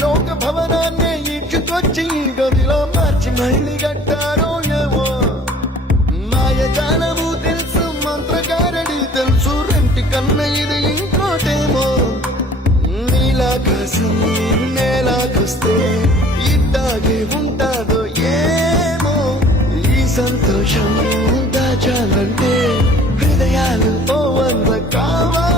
లోక భవనాన్ని ఈడ్చుకొచ్చి ఈ గదిలో మార్చి మళ్ళీ కట్టారో ఏమో మాయజాలము తెలుసు మంత్రగారడి తెలుసు రెంటి కన్న ఇది ఇంకోటేమో నీలాకాశం నేలాకొస్తే ఇట్టాగే ఉంటాదో ఏమో ఈ సంతోషం దాచాలంటే హృదయాలు ఓ వంద కావాలి